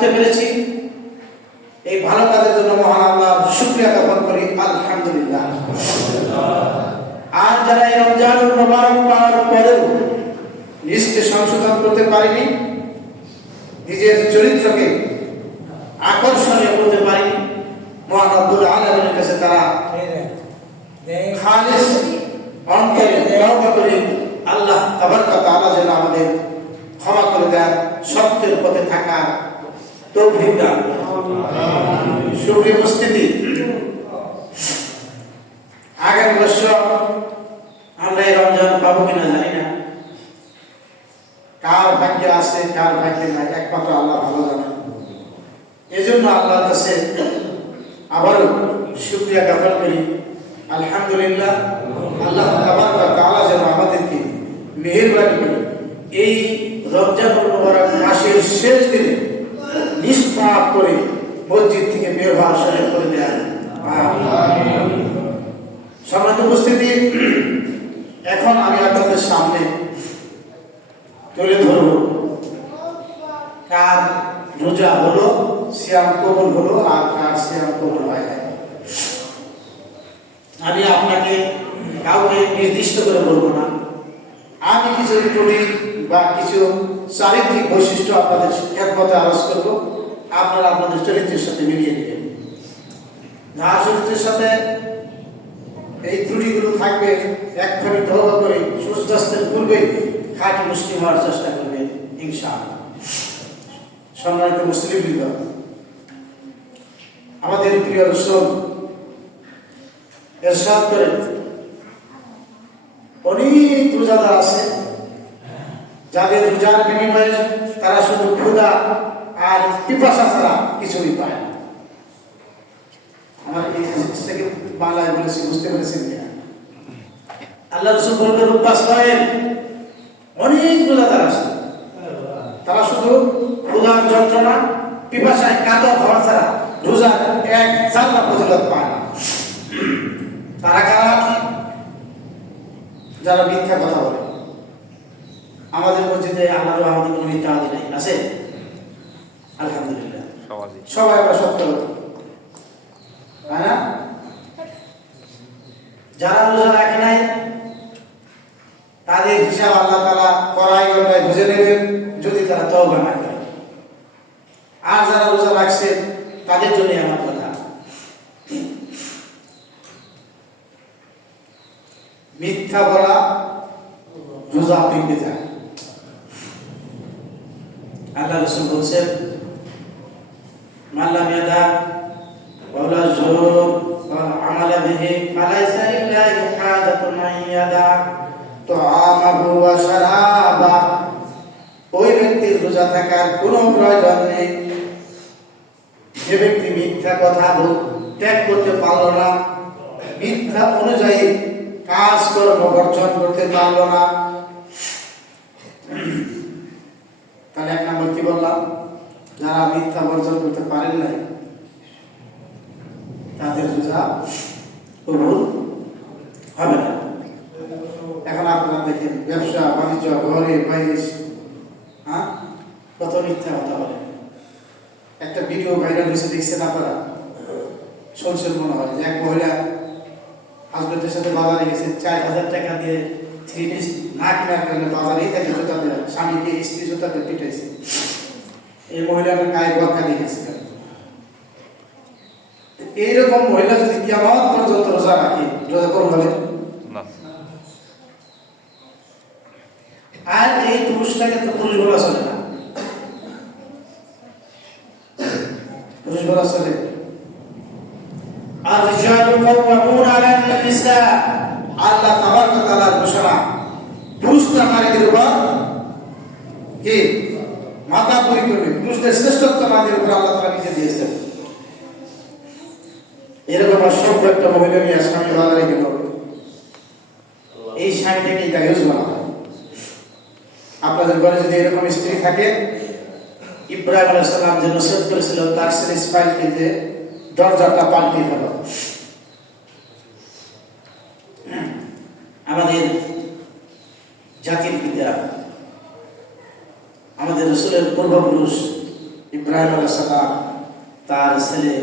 বুঝতে পেরেছি। এই ভালো কাজের জন্য মহান আল্লাহর শুকরিয়া জ্ঞাপন করি, আলহামদুলিল্লাহ। আর যারা এই রমজানুল মুবারক পাওয়ার পরেও নিজকে সংশোধন করতে পারেনি, নিজের চরিত্রকে আকর্ষণীয় করতে পারেনি, মহান রব্বুল আলামিনের কাছে তারা খালিস অন্তরে তওবা করে আল্লাহ তাবারক ওয়া তাআলা যেন আমাদের ক্ষমা করে দেন, সত্যের পথে থাকার তৌফিক দান করুন। সুপ্রিয় উপস্থিতি, আগামী বছর আমরা এই রমজান পাবো কিনা জানি না। কার ভাগ্যে আছে কার ভাগ্যে নাই একমাত্র আল্লাহ ভালো জানেন। এজন্য আল্লাহর কাছে আবারও শুকরিয়া জ্ঞাপন করি, আলহামদুলিল্লাহ। আল্লাহ তাবারক ওয়া তাআলা যেন আমাদেরকে মেহেরবানি করে এই রমজানুল মুবারক মাসের শেষ দিনে নিষ্পাপ করে মসজিদ থেকে বের হওয়ার সুযোগ করে দেন। সম্মানিত উপস্থিতি, এখন আমি আপনাদের সামনে তুলে ধরব কার রোজা হলো, সিয়াম কবুল হলো, আর কার সিয়াম কবুল হয় নাই। আমি আপনাকে কাউকে নির্দিষ্ট করে বলবো না। আমি কিছু ত্রুটি বা কিছু চারিত্রিক বৈশিষ্ট্য আপনাদের একমতে আলোচ করব, আপনারা আপনাদের চরিত্রের সাথে মিলিয়ে নেবেন। যার চরিত্রের সাথে এই ত্রুটিগুলো থাকবে, একখানি তওবা করে সূর্যাস্তের পূর্বে খাঁটি মুসলিম হওয়ার চেষ্টা করবে ইনশাআল্লাহ। সম্মানিত মুসলিমবৃন্দ, আমাদের প্রিয় রাসূল ইরশাদ করেন, অনেক রোজাদার আছে যাদের রোজার বিনিময়ে তারা শুধু ক্ষুধা আর পিপাসা ছাড়া কিছুই পায় না। আমার এই থেকে বাংলায় বলেছি, বুঝতে পেরেছেন কিনা? আল্লাহ রাসূল বলবেন, উপাস করেন, অনেক রোজাদার আছে তারা শুধু ক্ষুধার যন্ত্রণা পিপাসায় কাতর হওয়া ছাড়া রোজার এক জাল্লা ফজিলত পায় না। তারা কারা? যারা মিথ্যা কথা বলে। আমাদের মসজিদে আল্লাহর আমাদের কোনো মিথ্যাবাদী নাই, আছে? আলহামদুলিল্লাহ, সবাই আমরা সত্য কথা, তাই না? যারা রোজা রাখে নাই তাদের হিসাব আল্লাহ তাআলা কড়াই গড়াই বুঝে নেবেন যদি তারা তওবা না করে। আর যারা রোজা রাখছে তাদের জন্য আমার কথা, মিথ্যা বলা রোজা ভেঙে যায়। আল্লাহ রাসূল বলেছেন, মান লাম ইয়াদা ওয়ালা যুর ওয়া আমালা বিহি ফালাইসা লিল্লাহি হাজাতুন মান ইয়াদা তুআমাহু ওয়া শারাবা। ওই ব্যক্তির রোজা থাকার কোনো প্রয়োজন নেই যে ব্যক্তি মিথ্যা কথা ত্যাগ করতে পারল না, মিথ্যা অনুযায়ী কাজ কর্ম বর্জন করতে পারলো না। তাহলে এক নম্বর কি বললাম? যারা মিথ্যা বর্জন করতে পারেন নাই তাদের রোজা কবুল হবে না। এখন আপনারা দেখেন, ব্যবসা বাণিজ্য ঘরে বাইরে কত মিথ্যা কথা বলে। একটা ভিডিও ভাইরাল হয়েছে, দেখছেন আপনারা? শুনছেন মনে হয় যে এক মহিলা হাজবেন্ডের সাথে বাজারে গেছে, 4000 টাকা দিয়ে থ্রি পিস না কেনার কারণে বাজারেই তাকে জুতা দেয়, স্বামীকে স্ত্রী জুতাতে পিটাইছে। এই মহিলার গায়ে বরকা দিয়েছে। এইরকম মহিলা যদি কিয়ামত পর্যন্ত রোজা রাখে, রোজা করবে না। আর এই পুরুষটাকে তো পুরুষ বলা চলে না, পুরুষ বলা চলে। আর রিজালু কাওয়ামুন আলা নিসা, আল্লাহ তাবারক ওয়া তাআলার ঘোষণা, পুরুষরা নারীদের উপর কি মাথা পরি করবে। পুরুষদের শ্রেষ্ঠত্ব নারীদের উপর আল্লাহ তাআলা নিজে দিয়েছেন। এরকম সভ্য একটা মহিলা নিয়ে স্বামী বাজারে গেল, এই স্বামীটাকে দায়ুজ বলা হয়। আপনাদের ঘরে যদি এরকম স্ত্রী থাকে, ইব্রাহিম আলাইহিস সালাম যে নসিহত করেছিল তার ছেলে ইসমাঈলকে যে দরজাটা পাল্টে ফেল। আমাদের জাতির পিতা, আমাদের রাসূলের পূর্বপুরুষ ইব্রাহিম ইব্রাহিম আলাইহিস সালাম তার ছেলে